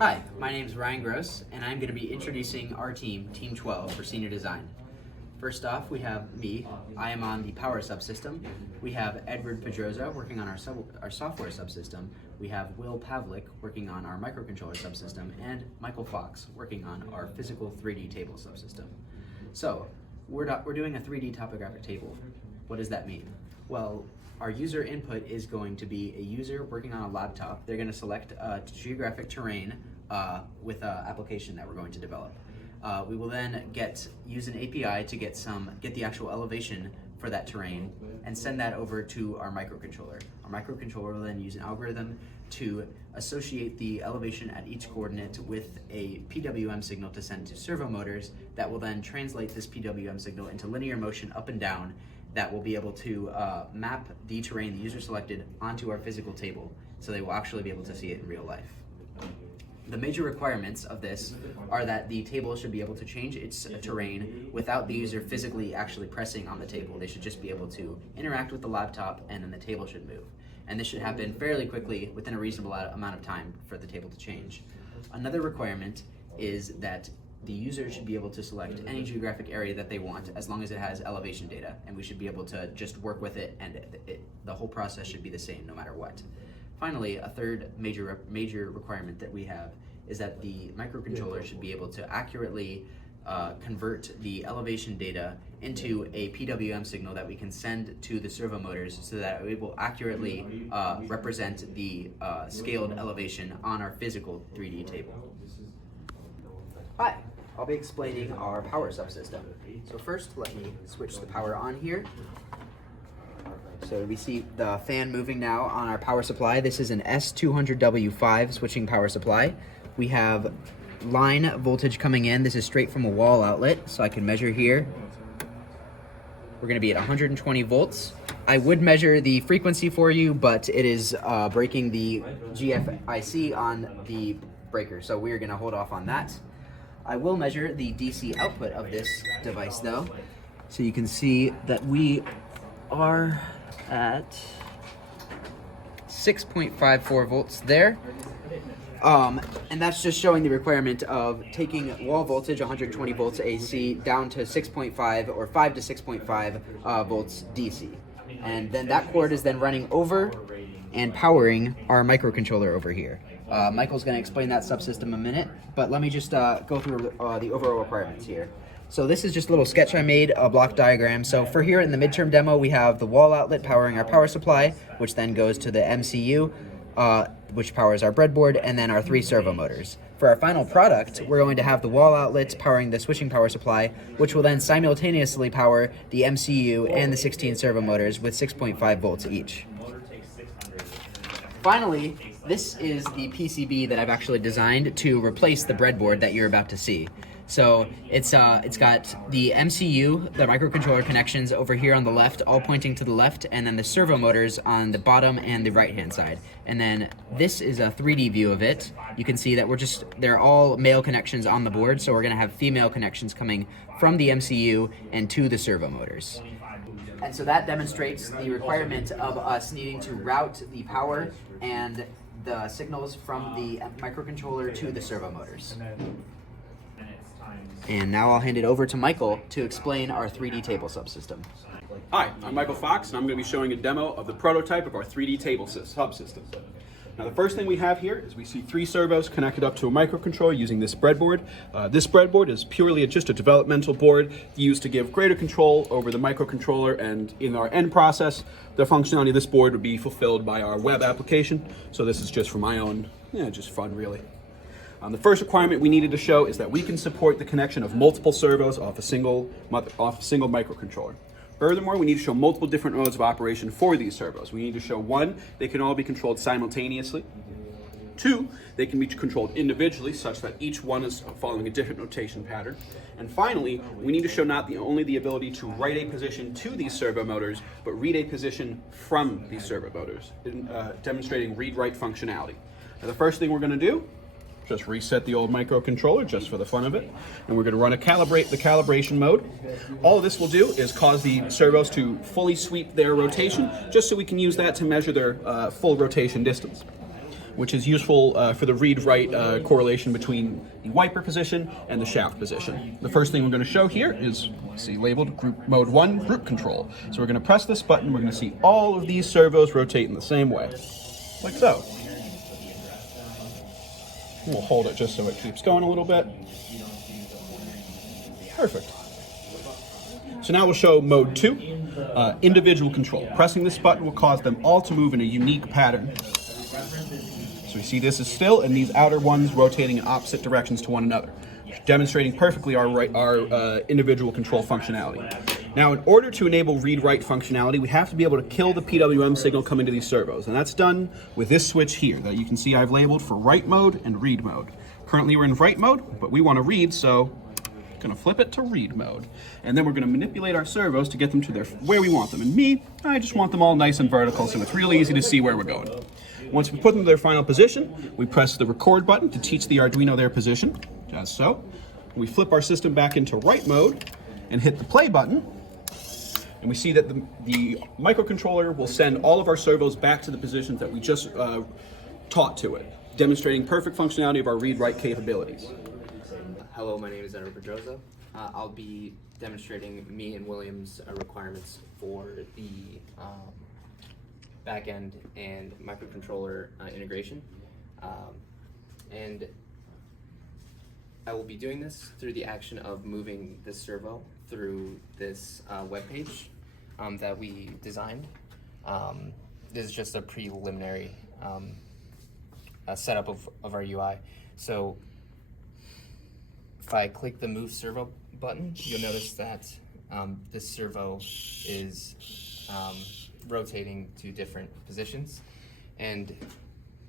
Hi, my name is Ryan Gross, and I'm going to be introducing our team, Team 12, for Senior Design. First off, we have me. I am on the power subsystem. We have Edward Pedroza working on our software subsystem. We have Will Pavlik working on our microcontroller subsystem, and Michael Fox working on our physical 3D table subsystem. So, we're doing a 3D topographic table. What does that mean? Well, our user input is going to be a user working on a laptop. They're going to select a geographic terrain with an application that we're going to develop. We will then use an API to get the actual elevation for that terrain and send that over to our microcontroller. Our microcontroller will then use an algorithm to associate the elevation at each coordinate with a PWM signal to send to servo motors that will then translate this PWM signal into linear motion up and down that will be able to map the terrain the user selected onto our physical table, so they will actually be able to see it in real life. The major requirements of this are that the table should be able to change its terrain without the user physically actually pressing on the table. They should just be able to interact with the laptop, and then the table should move. And this should happen fairly quickly within a reasonable amount of time for the table to change. Another requirement is that the user should be able to select any geographic area that they want as long as it has elevation data, and we should be able to just work with it, and the whole process should be the same no matter what. Finally, a third major requirement that we have is that the microcontroller should be able to accurately convert the elevation data into a PWM signal that we can send to the servo motors so that it will accurately represent the scaled elevation on our physical 3D table. Hi, I'll be explaining our power subsystem. So first, let me switch the power on here. So we see the fan moving now on our power supply. This is an S200W5 switching power supply. We have line voltage coming in. This is straight from a wall outlet, so I can measure here. We're going to be at 120 volts. I would measure the frequency for you, but it is breaking the GFIC on the breaker, so we're going to hold off on that. I will measure the DC output of this device though, so you can see that we are at 6.54 volts there. And that's just showing the requirement of taking wall voltage 120 volts AC down to 6.5 or 5 to 6.5 volts DC. And then that cord is then running over and powering our microcontroller over here. Michael's going to explain that subsystem in a minute, but let me just go through the overall requirements here. So this is just a little sketch I made, a block diagram. So for here in the midterm demo, we have the wall outlet powering our power supply, which then goes to the MCU, which powers our breadboard, and then our 3 servo motors. For our final product, we're going to have the wall outlets powering the switching power supply, which will then simultaneously power the MCU and the 16 servo motors with 6.5 volts each. Finally, this is the PCB that I've actually designed to replace the breadboard that you're about to see. So it's got the MCU, the microcontroller connections over here on the left, all pointing to the left, and then the servo motors on the bottom and the right-hand side. And then this is a 3D view of it. You can see that they're all male connections on the board, so we're gonna have female connections coming from the MCU and to the servo motors. And so that demonstrates the requirement of us needing to route the power and the signals from the microcontroller to the servo motors. And now I'll hand it over to Michael to explain our 3D table subsystem. Hi, I'm Michael Fox, and I'm going to be showing a demo of the prototype of our 3D table subsystem. Now the first thing we have here is we see 3 servos connected up to a microcontroller using this breadboard. This breadboard is purely just a developmental board used to give greater control over the microcontroller, and in our end process, the functionality of this board would be fulfilled by our web application. So this is just for my own, just fun really. The first requirement we needed to show is that we can support the connection of multiple servos off a single microcontroller. Furthermore, we need to show multiple different modes of operation for these servos. We need to show 1, they can all be controlled simultaneously. 2, they can be controlled individually such that each one is following a different rotation pattern. And finally, we need to show not only the ability to write a position to these servo motors, but read a position from these servo motors, demonstrating read-write functionality. Now, the first thing we're going to do, just reset the old microcontroller just for the fun of it, and we're going to run the calibration mode. All this will do is cause the servos to fully sweep their rotation, just so we can use that to measure their full rotation distance. which is useful for the read-write correlation between the wiper position and the shaft position. The first thing we're going to show here is, see, labeled Group Mode 1 Group Control. So we're going to press this button, we're going to see all of these servos rotate in the same way, like so. We'll hold it just so it keeps going a little bit. Perfect. So now we'll show Mode 2, Individual Control. Pressing this button will cause them all to move in a unique pattern. So we see this is still, and these outer ones rotating in opposite directions to one another, demonstrating perfectly our individual control functionality. Now, in order to enable read-write functionality, we have to be able to kill the PWM signal coming to these servos, and that's done with this switch here that you can see I've labeled for write mode and read mode. Currently we're in write mode, but we want to read, so I'm going to flip it to read mode. And then we're going to manipulate our servos to get them to where we want them. And me, I just want them all nice and vertical, so it's really easy to see where we're going. Once we put them to their final position, we press the record button to teach the Arduino their position, just so. We flip our system back into write mode and hit the play button. And we see that the microcontroller will send all of our servos back to the positions that we just taught to it, demonstrating perfect functionality of our read-write capabilities. Hello, my name is Edward Pedroza. I'll be demonstrating me and William's requirements for the backend and microcontroller integration. And I will be doing this through the action of moving this servo through this web page that we designed. This is just a preliminary setup of our UI. So if I click the Move Servo button, you'll notice that this servo is rotating to different positions. And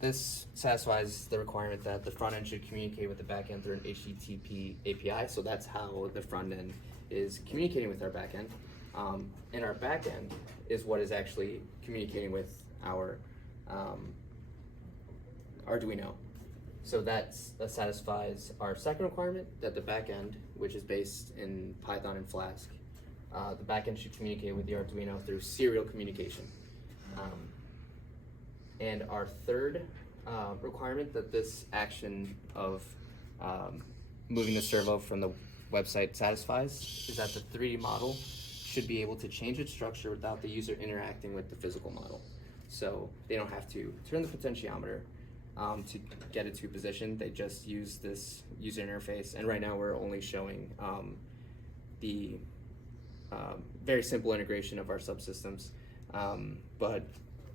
this satisfies the requirement that the front end should communicate with the back end through an HTTP API. So that's how the front end is communicating with our back end. And our back end is what is actually communicating with our Arduino. So that satisfies our second requirement, that the back end, which is based in Python and Flask, the back end should communicate with the Arduino through serial communication. And our third requirement that this action of moving the servo from the website satisfies is that the 3D model should be able to change its structure without the user interacting with the physical model. So they don't have to turn the potentiometer to get it to position. They just use this user interface. And right now we're only showing the very simple integration of our subsystems. But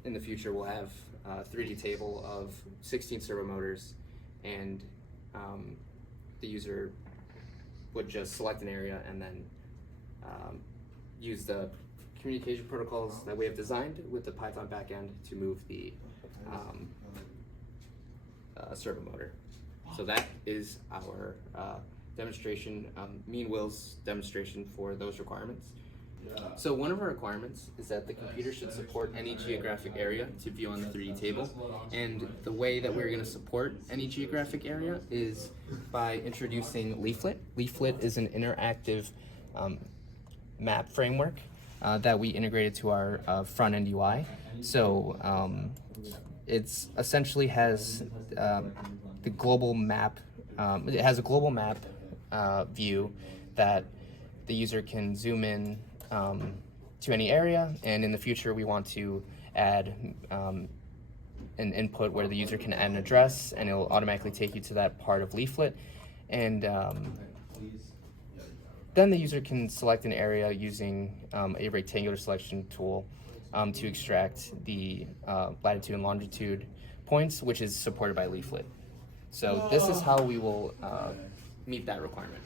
in the future we'll have a 3D table of 16 servo motors, and the user would just select an area and then use the communication protocols that we have designed with the Python backend to move the servo motor. So that is our demonstration, me and Will's demonstration for those requirements. So one of our requirements is that the computer should support any geographic area to view on the 3D table. And the way that we're going to support any geographic area is by introducing Leaflet. Leaflet is an interactive map framework that we integrated to our front-end UI. So it's essentially has the global map. It has a global map view that the user can zoom in to any area, and in the future we want to add an input where the user can add an address, and it'll automatically take you to that part of Leaflet. And then the user can select an area using a rectangular selection tool to extract the latitude and longitude points, which is supported by Leaflet. So this is how we will meet that requirement.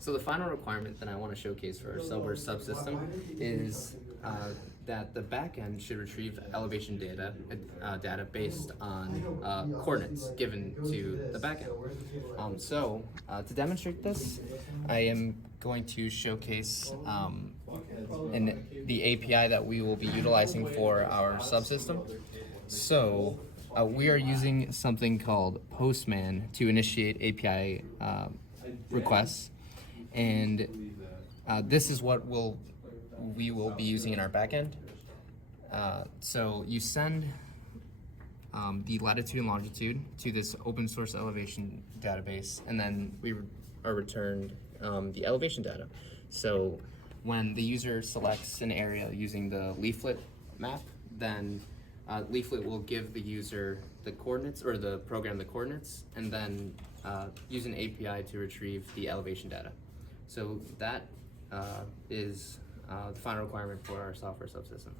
So the final requirement that I want to showcase for our Silver subsystem is that the backend should retrieve elevation data based on coordinates given to the backend. So to demonstrate this, I am going to showcase the API that we will be utilizing for our subsystem. So we are using something called Postman to initiate API requests. And this is what we will be using in our backend. So you send the latitude and longitude to this open source elevation database, and then we are returned the elevation data. So when the user selects an area using the leaflet map, then Leaflet will give the user the coordinates, or the program the coordinates, and then use an API to retrieve the elevation data. So that is the final requirement for our software subsystem.